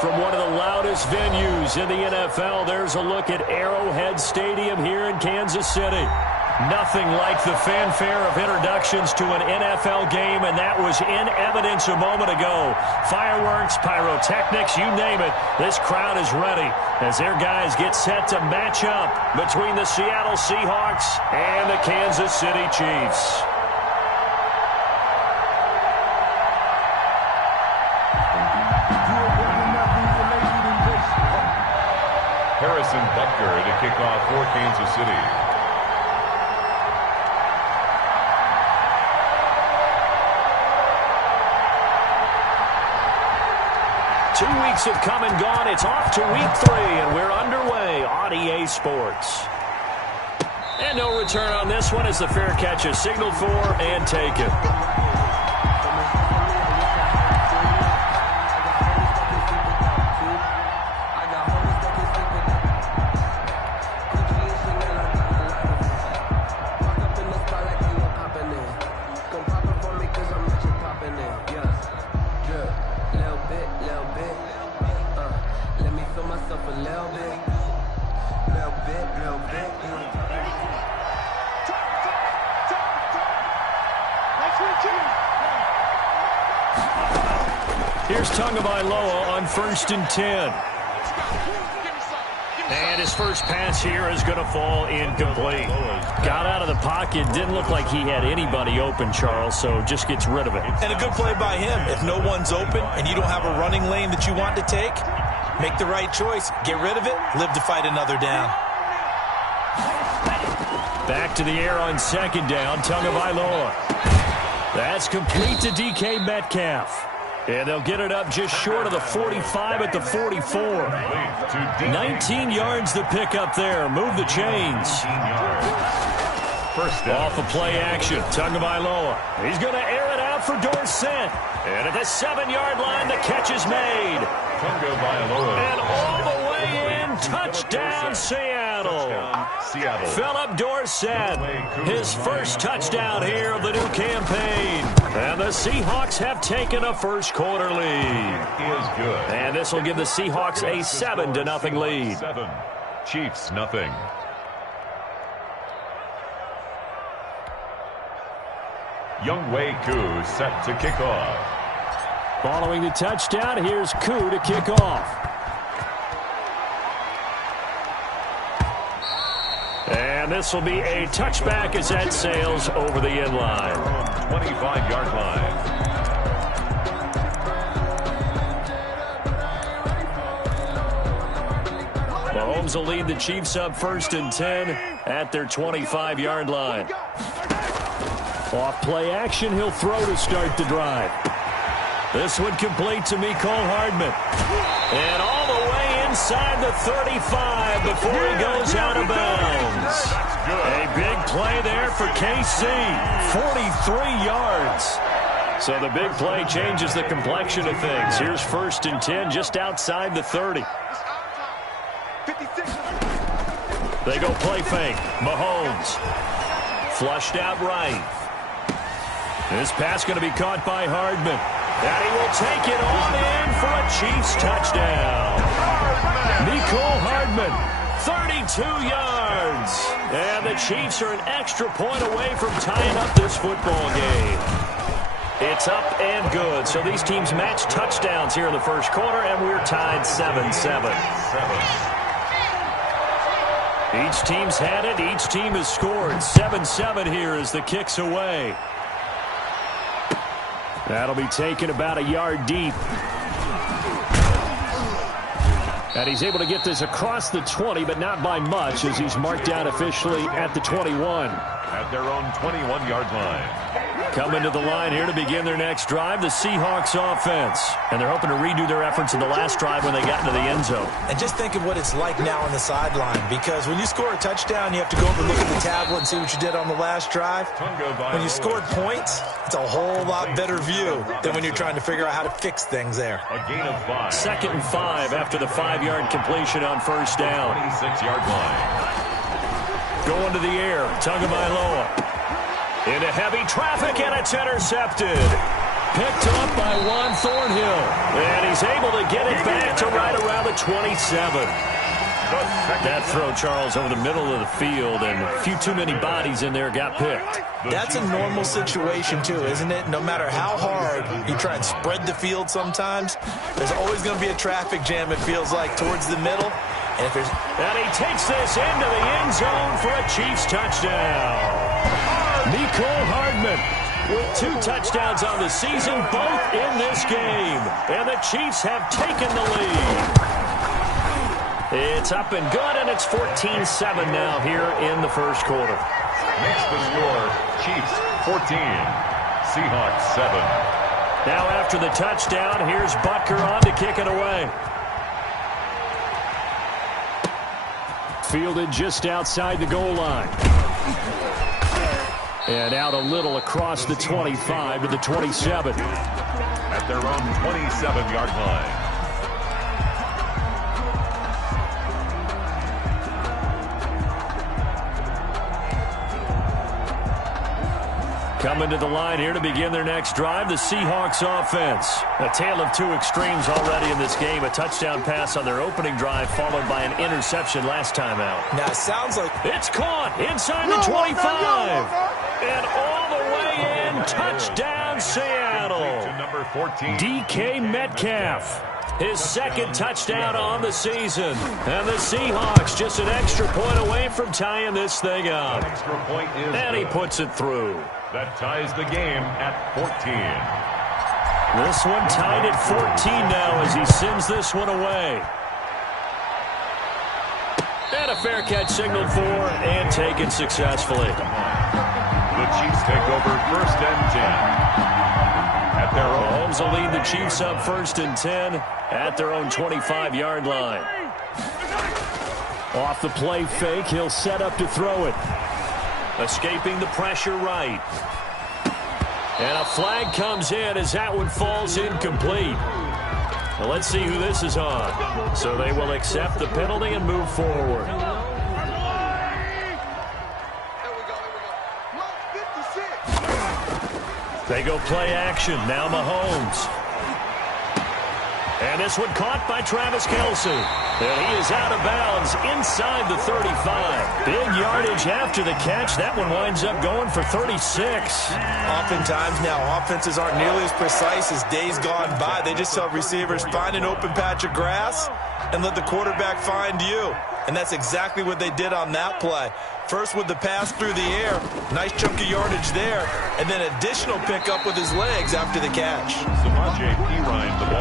From one of the loudest venues in the NFL, there's a look at Arrowhead Stadium here in Kansas City. Nothing like the fanfare of introductions to an NFL game, and that was in evidence a moment ago. Fireworks, pyrotechnics, you name it. This crowd is ready as their guys get set to match up between the Seattle Seahawks and the Kansas City Chiefs. Harrison Butker to kick off for Kansas City. 2 weeks have come and gone. It's off to week 3, and we're underway on EA Sports. And no return on this one as the fair catch is signaled for and taken. Here's Tagovailoa on 1st and 10. And his first pass here is going to fall incomplete. Got out of the pocket. Didn't look like he had anybody open, Charles, so just gets rid of it. And a good play by him. If no one's open and you don't have a running lane that you want to take, make the right choice. Get rid of it. Live to fight another down. Back to the air on 2nd down. Tagovailoa. That's complete to DK Metcalf. And they'll get it up just short of the 45 at the 44. 19 yards to pick up there. Move the chains. First down. Off of play action. Tagovailoa. He's going to air it out for Dorsett. And at the 7-yard line, the catch is made. Tagovailoa. And all the way in. Touchdown, Seattle. Philip Dorsett. His first touchdown here of the new campaign. And the Seahawks have taken a first-quarter lead. Is good. And this will give the Seahawks a 7-0 lead. 7. Chiefs nothing. Younghoe Koo set to kick off. Following the touchdown, here's Koo to kick off. And this will be a touchback as that sails over the end line. 25-yard line. Mahomes will lead the Chiefs up 1st and 10 at their 25-yard line. Off play action, he'll throw to start the drive. This one complete to Mecole Hardman. And all the way inside the 35 before he goes out of bounds. A big play there for KC. 43 yards. So the big play changes the complexion of things. Here's 1st and 10 just outside the 30. They go play fake. Mahomes. Flushed out right. This pass going to be caught by Hardman. And he will take it on in for a Chiefs touchdown. Mecole Hardman, 32 yards. And the Chiefs are an extra point away from tying up this football game. It's up and good. So these teams match touchdowns here in the first quarter, and we're tied 7-7. Each team's had it. Each team has scored. 7-7 here as the kick's away. That'll be taken about a yard deep. And he's able to get this across the 20, but not by much, as he's marked down officially at the 21. At their own 21-yard line. Coming to the line here to begin their next drive, the Seahawks offense. And they're hoping to redo their efforts in the last drive when they got into the end zone. And just think of what it's like now on the sideline, because when you score a touchdown, you have to go over and look at the tablet and see what you did on the last drive. When you scored points, it's a whole lot better view than when you're trying to figure out how to fix things there. A gain of 5. 2nd and 5 after the 5-yard completion on 1st down. 26-yard line. Going to the air, Tagovailoa. Into heavy traffic, and it's intercepted. picked up by Juan Thornhill. And he's able to get it back to right around the 27. That throw, Charles, over the middle of the field, and a few too many bodies in there got picked. That's a normal situation, too, isn't it? No matter how hard you try and spread the field sometimes, there's always going to be a traffic jam, it feels like, towards the middle. And he takes this into the end zone for a Chiefs touchdown. Nicole Hardman with 2 touchdowns on the season, both in this game. And the Chiefs have taken the lead. It's up and good, and it's 14-7 now here in the first quarter. Makes the score Chiefs 14, Seahawks 7. Now after the touchdown, here's Butker on to kick it away. Fielded just outside the goal line. And out a little across the 25 to the 27. At their own 27-yard line. Coming to the line here to begin their next drive, the Seahawks offense. A tale of 2 extremes already in this game. A touchdown pass on their opening drive, followed by an interception last time out. Now, it sounds like it's caught inside the 25. And all the way in, touchdown Seattle. To number 14. DK Metcalf. His second touchdown on the season. And the Seahawks just an extra point away from tying this thing up. Extra point is and he puts it through. That ties the game at 14. This one tied at 14 now as he sends this one away. And a fair catch signaled for and taken successfully. The Chiefs take over 1st and 10. At their own. Mahomes will lead the Chiefs up 1st and 10 at their own 25-yard line. Off the play fake, he'll set up to throw it. Escaping the pressure right. And a flag comes in as that one falls incomplete. Well, let's see who this is on. So they will accept the penalty and move forward. They go play action. Now Mahomes. And this one caught by Travis Kelce. And he is out of bounds inside the 35. Big yardage after the catch. That one winds up going for 36. Oftentimes now, offenses aren't nearly as precise as days gone by. They just tell receivers, find an open patch of grass and let the quarterback find you. And that's exactly what they did on that play. First with the pass through the air, nice chunk of yardage there, and then additional pickup with his legs after the catch.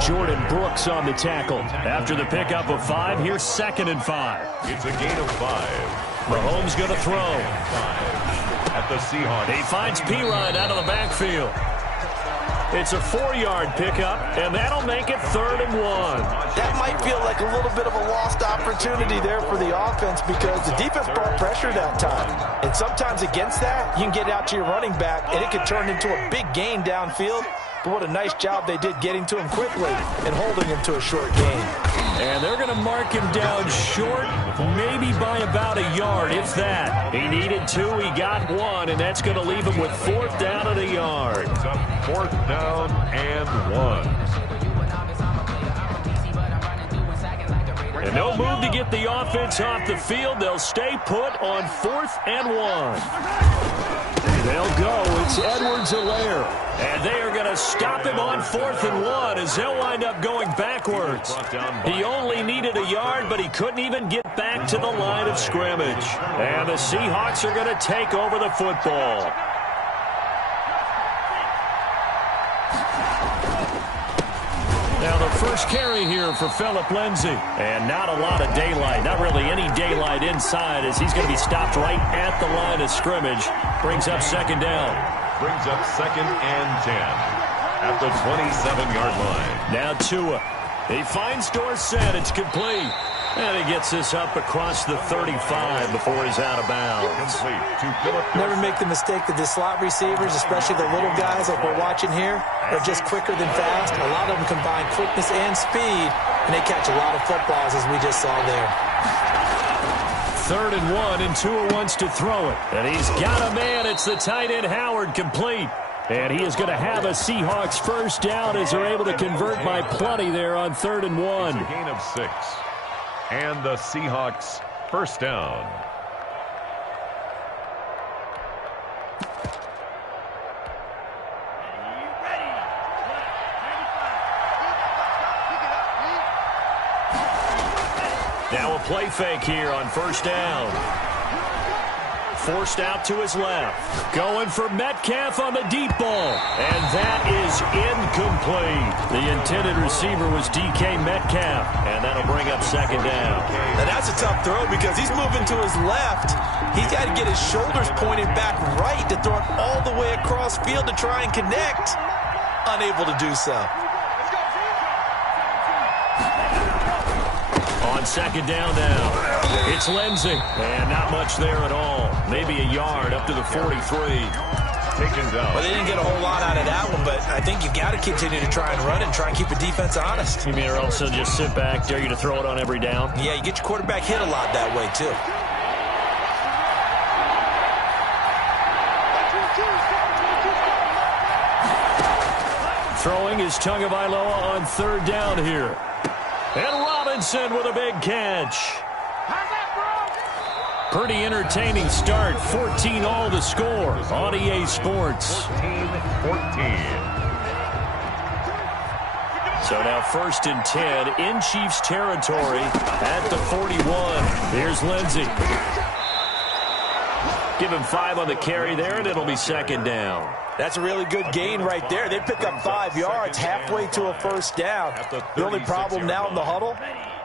Jordan Brooks on the tackle. After the pickup of 5, here's 2nd and 5. It's a gain of 5. Mahomes going to throw. At the Seahawks. He finds Pirine out of the backfield. It's a 4-yard pickup, and that'll make it 3rd and 1. That might feel like a little bit of a lost opportunity there for the offense because the defense brought pressure that time. And sometimes against that, you can get out to your running back, and it could turn into a big gain downfield. But what a nice job they did getting to him quickly and holding him to a short gain. And they're going to mark him down short, maybe by about a yard, if that. He needed 2, he got 1, and that's going to leave him with 4th down and a yard. 4th down and 1. And no move to get the offense off the field. They'll stay put on 4th and 1. They'll go. It's Edwards-Helaire. And they are going to stop him on 4th and 1 as they'll wind up going backwards. He only needed a yard, but he couldn't even get back to the line of scrimmage. And the Seahawks are going to take over the football. Now the first carry here for Phillip Lindsay. And not a lot of daylight. Not really any daylight inside as he's going to be stopped right at the line of scrimmage. Brings up 2nd down. Brings up 2nd and 10 at the 27-yard line. Now Tua. He finds Dorsett. It's complete. And he gets this up across the 35 before he's out of bounds. Never make the mistake that the slot receivers, especially the little guys like we're watching here, are just quicker than fast. A lot of them combine quickness and speed, and they catch a lot of footballs, as we just saw there. 3rd and 1, and Tua wants to throw it. And he's got a man. It's the tight end Howard, complete. And he is going to have a Seahawks first down as they're able to convert by plenty there on 3rd and 1. It's a gain of 6. And the Seahawks first down. Now a play fake here on 1st down. Forced out to his left. Going for Metcalf on the deep ball. And that is incomplete. The intended receiver was DK Metcalf. And that'll bring up 2nd down. Now that's a tough throw because he's moving to his left. He's got to get his shoulders pointed back right to throw it all the way across field to try and connect. Unable to do so. On 2nd down now, it's Lindsay. And not much there at all. Maybe a yard up to the 43. Taken down. Well, they didn't get a whole lot out of that one, but I think you've got to continue to try and run and try and keep the defense honest. You mean or else they'll just sit back, dare you to throw it on every down? Yeah, you get your quarterback hit a lot that way, too. Throwing is Tagovailoa on 3rd down here. And Robinson with a big catch. Pretty entertaining start. 14-all to score on EA Sports. 14-14. So now 1st and 10 in Chiefs territory at the 41. Here's Lindsay. Give him 5 on the carry there, and it'll be 2nd down. That's a really good gain right there. They pick up 5 yards halfway to a 1st down. The only problem now in the huddle,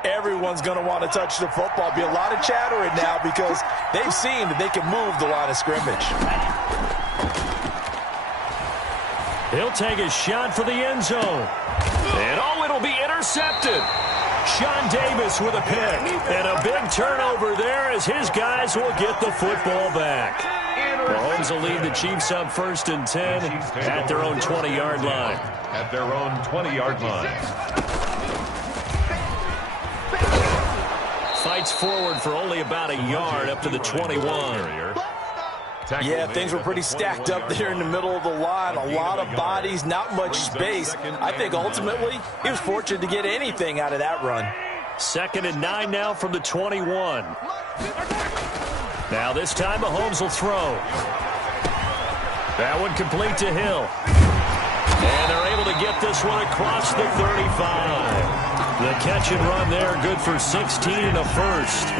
everyone's going to want to touch the football. Be a lot of chattering now because they've seen that they can move the line of scrimmage. He'll take a shot for the end zone. And it'll be intercepted. Sean Davis with a pick. And a big turnover there as his guys will get the football back. Mahomes will lead the Chiefs up 1st and 10 at their own 20-yard line. At their own 20-yard line. Fights forward for only about a yard up to the 21. Yeah, things were pretty stacked up there in the middle of the line. A lot of bodies, not much space. I think ultimately he was fortunate to get anything out of that run. 2nd and 9 now from the 21. Now this time Mahomes will throw. That one complete to Hill. And they're able to get this one across the 35. The catch and run there, good for 16 and a first.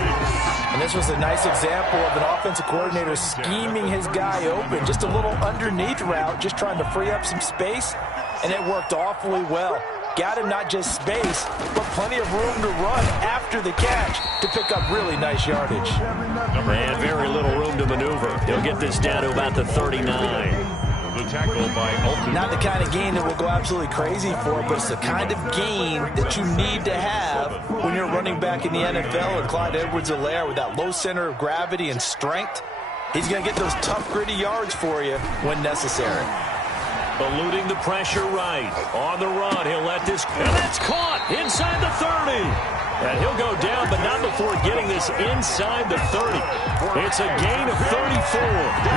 And this was a nice example of an offensive coordinator scheming his guy open. Just a little underneath route, just trying to free up some space, and it worked awfully well. Got him not just space, but plenty of room to run after the catch to pick up really nice yardage. And very little room to maneuver. He'll get this down to about the 39. The tackle by Alton. Not the kind of gain that we'll go absolutely crazy for, but it's the kind of gain that you need to have when you're running back in the NFL. And Clyde Edwards-Helaire with that low center of gravity and strength, he's going to get those tough, gritty yards for you when necessary. Eluding the pressure right. On the run, he'll let this... And that's caught inside the 30. And he'll go down, but not before getting this inside the 30. It's a gain of 34.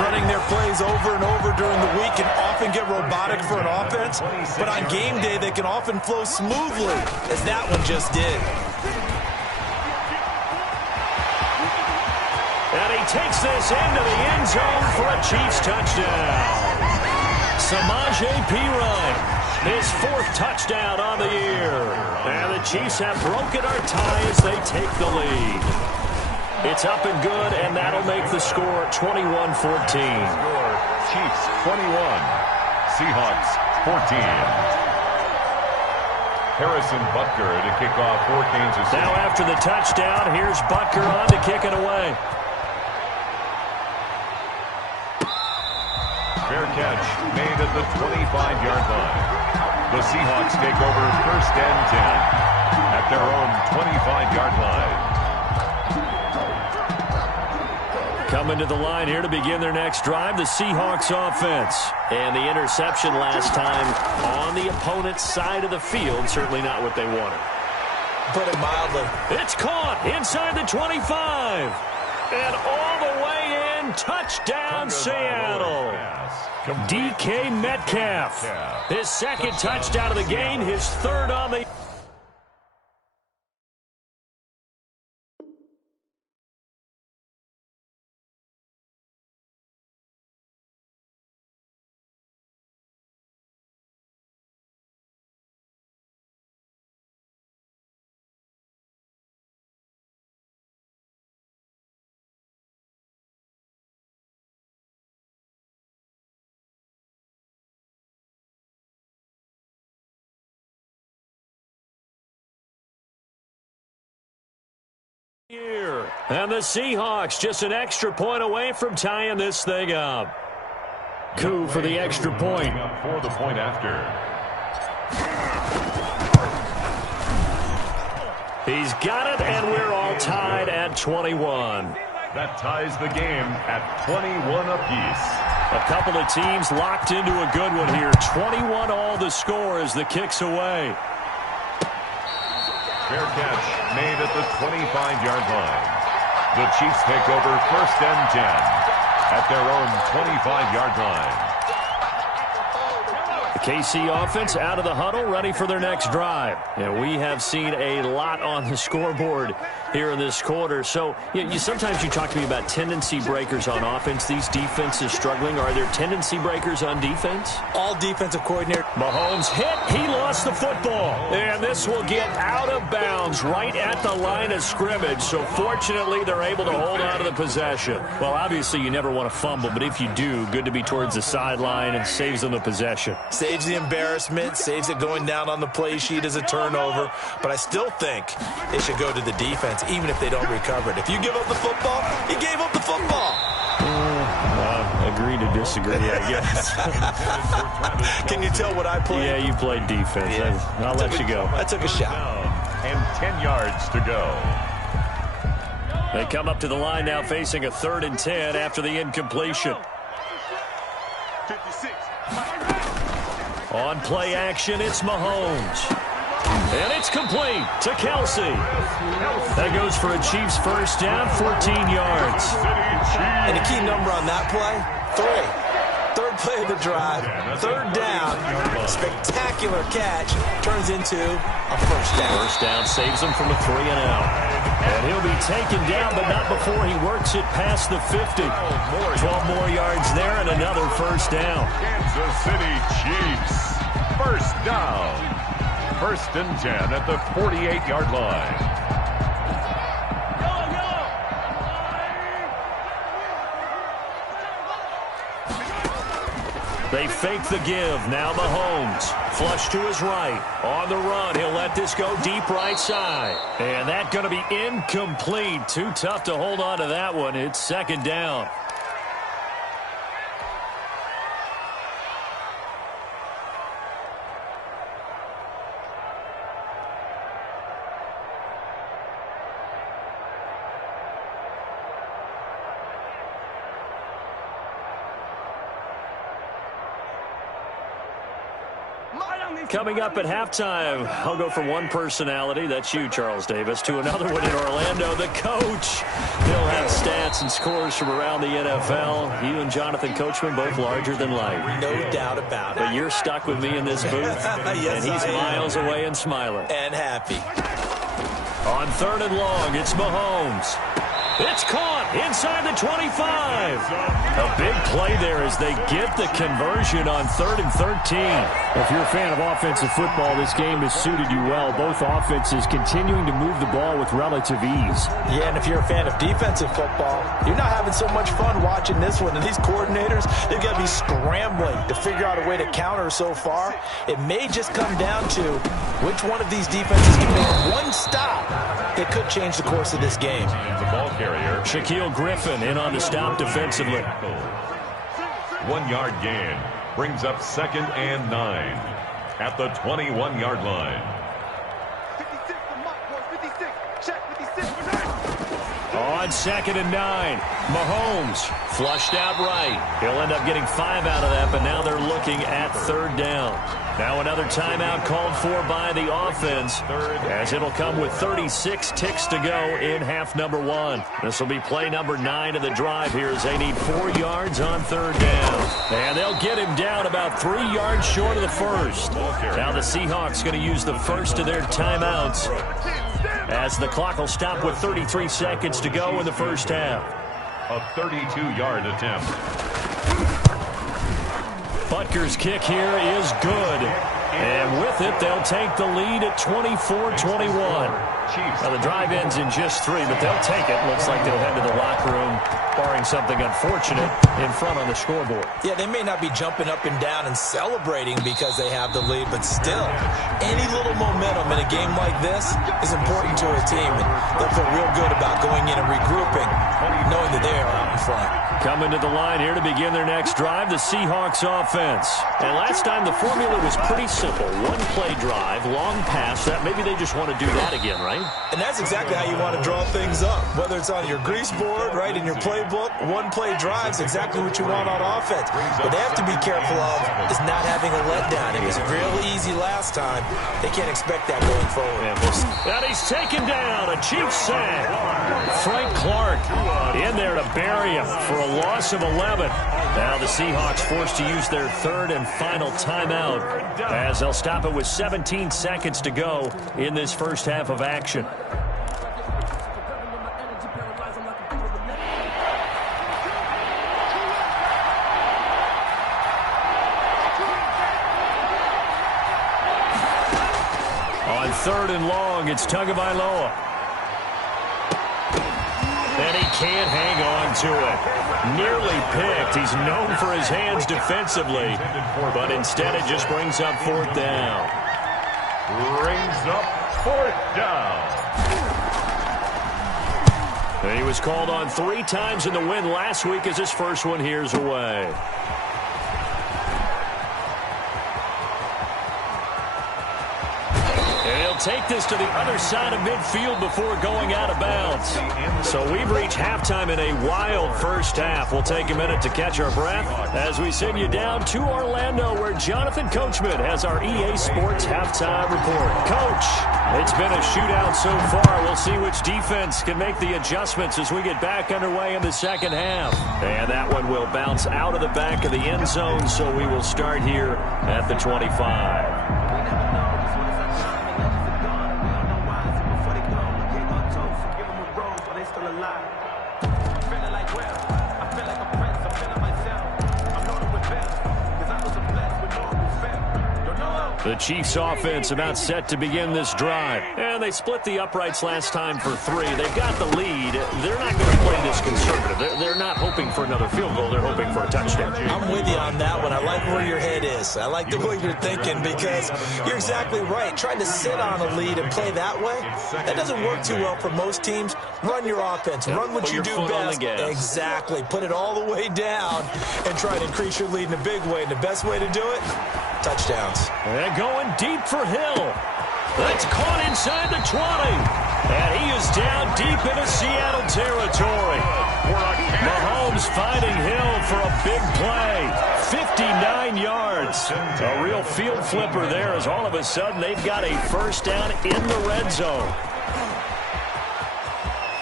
Running their plays over and over during the week can often get robotic for an offense, but on game day, they can often flow smoothly, as that one just did. And he takes this into the end zone for a Chiefs touchdown. Samaje Perine, his 4th touchdown on the year. And the Chiefs have broken our tie as they take the lead. It's up and good, and that'll make the score 21-14. Chiefs 21, Seahawks 14. Harrison Butker to kick off for Kansas City. Now after the touchdown, here's Butker on to kick it away. Fair catch made at the 25-yard line. The Seahawks take over 1st and 10 at their own 25-yard line. Coming to the line here to begin their next drive, the Seahawks offense. And the interception last time on the opponent's side of the field, certainly not what they wanted. Put it mildly. It's caught inside the 25. And all the way in touchdown, Seattle. DK Metcalf, his second touchdown of the game, his third on the... And the Seahawks just an extra point away from tying this thing up. Coup for the extra point. For the point after. He's got it, and we're all tied at 21. That ties the game at 21 apiece. A couple of teams locked into a good one here. 21 all the score as the kick's away. Fair catch made at the 25-yard line. The Chiefs take over 1st and 10 at their own 25-yard line. The KC offense out of the huddle, ready for their next drive. And we have seen a lot on the scoreboard here in this quarter. So sometimes you talk to me about tendency breakers on offense. These defenses struggling. Are there tendency breakers on defense? All defensive coordinator. Mahomes hit. He lost the football. And this will get out of bounds right at the line of scrimmage. So fortunately, they're able to hold on to the possession. Well, obviously, you never want to fumble. But if you do, good to be towards the sideline and saves them the possession. Saves the embarrassment. Saves it going down on the play sheet as a turnover. But I still think it should go to the defense, even if they don't recover it. If you give up the football, you gave up the football. Agree to disagree, I guess. Can you tell what I played? Yeah, you played defense. Yeah. I'll let you go. I took a shot. And 10 yards to go. They come up to the line now facing a 3rd and 10 after the incompletion. 56. On play action, it's Mahomes. And it's complete to Kelsey. That goes for a Chiefs first down, 14 yards. And the key number on that play, 3. Third play of the drive, 3rd down, spectacular catch, turns into a first down. First down saves him from a 3 and out. And he'll be taken down, but not before he works it past the 50. 12 more yards there and another first down. Kansas City Chiefs, first down. 1st and 10 at the 48-yard line. They fake the give. Now Mahomes. Flush to his right. On the run. He'll let this go deep right side. And that's going to be incomplete. Too tough to hold on to that one. It's 2nd down. Coming up at halftime, I'll go from one personality, that's you, Charles Davis, to another one in Orlando, the coach. He'll have stats and scores from around the NFL. You and Jonathan Coachman, both larger than life. No doubt about it. But you're stuck with me in this booth, yes, and he's miles away and smiling. And happy. On 3rd and long, it's Mahomes. It's caught inside the 25. A big play there as they get the conversion on 3rd and 13. If you're a fan of offensive football, this game has suited you well. Both offenses continuing to move the ball with relative ease. Yeah, and if you're a fan of defensive football, you're not having so much fun watching this one. And these coordinators, they're going to be scrambling to figure out a way to counter so far. It may just come down to which one of these defenses can make one stop that could change the course of this game. The ball carrier, Shaquille Griffin in on the stop defensively. 1-yard gain brings up 2nd and 9 at the 21-yard line. 56, check 56. On 2nd and 9. Mahomes flushed out right. He'll end up getting 5 out of that, but now they're looking at 3rd down. Now another timeout called for by the offense, as it'll come with 36 ticks to go in half number 1. This will be play number 9 of the drive here, as they need 4 yards on 3rd down. And they'll get him down about 3 yards short of the first. Now the Seahawks going to use the first of their timeouts, as the clock will stop with 33 seconds to go in the first half. A 32-yard attempt. Butker's kick here is good. And with it, they'll take the lead at 24-21. Now, the drive ends in just 3, but they'll take it. Looks like they'll head to the locker room, barring something unfortunate, in front on the scoreboard. Yeah, they may not be jumping up and down and celebrating because they have the lead, but still, any little momentum in a game like this is important to a team, and they'll feel real good about going in and regrouping, knowing that they are out in front. Coming to the line here to begin their next drive, the Seahawks offense. And last time the formula was pretty simple. One-play drive, long pass. That maybe they just want to do that again, right? And that's exactly how you want to draw things up. Whether it's on your grease board, right, in your playbook, one-play drive's exactly what you want on offense. What they have to be careful of is not having a letdown. It was real easy last time. They can't expect that going forward. And he's taken down. A Chiefs sack. Frank Clark in there to bury him for a loss of 11. Now the Seahawks forced to use their 3rd and final timeout, as they'll stop it with 17 seconds to go in this first half of action. On 3rd and long, it's Tagovailoa. And he can't hang on to it. Nearly picked. He's known for his hands defensively, but instead it just brings up 4th down. Brings up 4th down. And he was called on 3 times in the win last week, as his first one here's away. Take this to the other side of midfield before going out of bounds. So we've reached halftime in a wild first half. We'll take a minute to catch our breath as we send you down to Orlando, where Jonathan Coachman has our EA Sports halftime report. Coach, it's been a shootout so far. We'll see which defense can make the adjustments as we get back underway in the second half. And that one will bounce out of the back of the end zone, so we will start here at the 25. The Chiefs offense about set to begin this drive. And they split the uprights last time for 3. They've got the lead. They're not going to play this conservative. They're not hoping for another field goal. They're hoping for a touchdown. I'm with you on that one. I like where your head is. I like the way you're thinking, because you're exactly right. Trying to sit on a lead and play that way, that doesn't work too well for most teams. Run your offense. Run what you do best. Exactly. Put it all the way down and try to increase your lead in a big way. And the best way to do it, touchdowns. And going deep for Hill. That's caught inside the 20. And he is down deep into Seattle territory. Mahomes finding Hill for a big play. 59 yards. A real field flipper there, as all of a sudden they've got a first down in the red zone.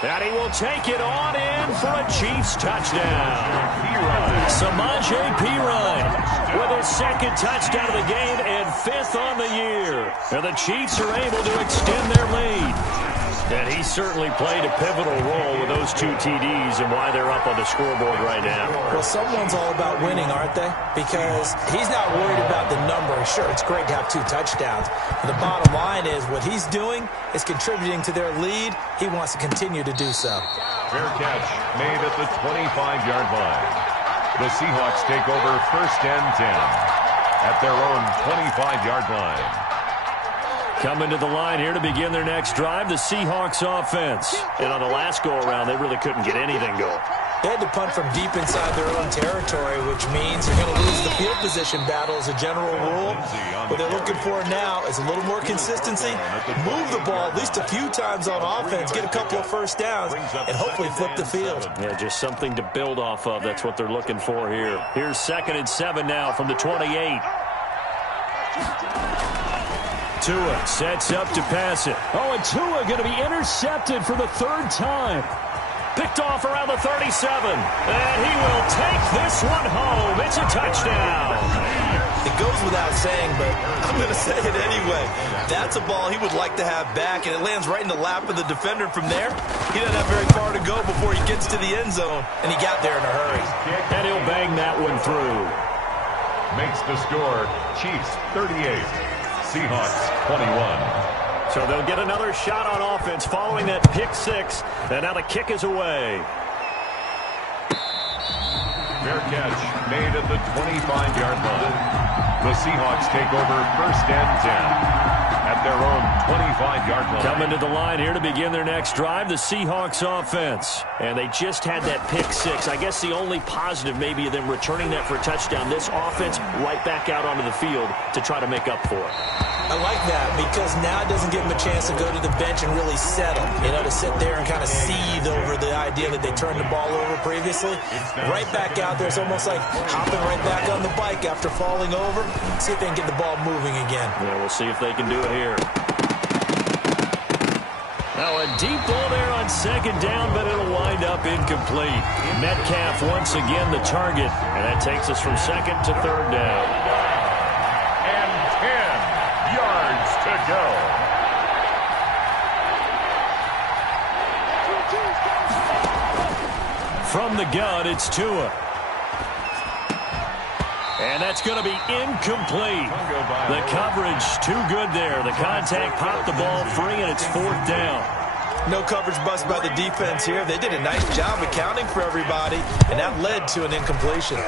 And he will take it on in for a Chiefs touchdown. Samaje Perine with his 2nd touchdown of the game and 5th on the year. And the Chiefs are able to extend their lead. And he certainly played a pivotal role with those 2 TDs and why they're up on the scoreboard right now. Well, someone's all about winning, aren't they? Because he's not worried about the number. Sure, it's great to have 2 touchdowns. But the bottom line is what he's doing is contributing to their lead. He wants to continue to do so. Fair catch made at the 25-yard line. The Seahawks take over 1st and 10 at their own 25-yard line. Coming to the line here to begin their next drive, the Seahawks offense. And on the last go-around, they really couldn't get anything going. They had to punt from deep inside their own territory, which means they're going to lose the field position battle as a general rule. What they're looking for now is a little more consistency, move the ball at least a few times on offense, get a couple of first downs, and hopefully flip the field. Yeah, just something to build off of. That's what they're looking for here. Here's 2nd and 7 now from the 28. Tua sets up to pass it. Oh, and Tua going to be intercepted for the 3rd time. Picked off around the 37. And he will take this one home. It's a touchdown. It goes without saying, but I'm going to say it anyway. That's a ball he would like to have back, and it lands right in the lap of the defender from there. He doesn't have very far to go before he gets to the end zone, and he got there in a hurry. And he'll bang that one through. Makes the score Chiefs 38, Seahawks 21. So they'll get another shot on offense following that pick 6. And now the kick is away. Fair catch made at the 25-yard line. The Seahawks take over 1st and 10 at their own 25-yard line. Coming to the line here to begin their next drive, the Seahawks offense. And they just had that pick 6. I guess the only positive maybe of them returning that for a touchdown. This offense right back out onto the field to try to make up for it. I like that because now it doesn't give them a chance to go to the bench and really settle, to sit there and kind of seethe over the idea that they turned the ball over previously. Right back out there, it's almost like hopping right back on the bike after falling over. See if they can get the ball moving again. Yeah, we'll see if they can do it here. Now a deep ball there on 2nd down, but it'll wind up incomplete. Metcalf once again the target, and that takes us from 2nd to 3rd down. And 10 yards to go. From the gun, it's Tua. And that's going to be incomplete. The coverage too good there. The contact popped the ball free, and it's 4th down. No coverage bust by the defense here. They did a nice job accounting for everybody, and that led to an incompletion.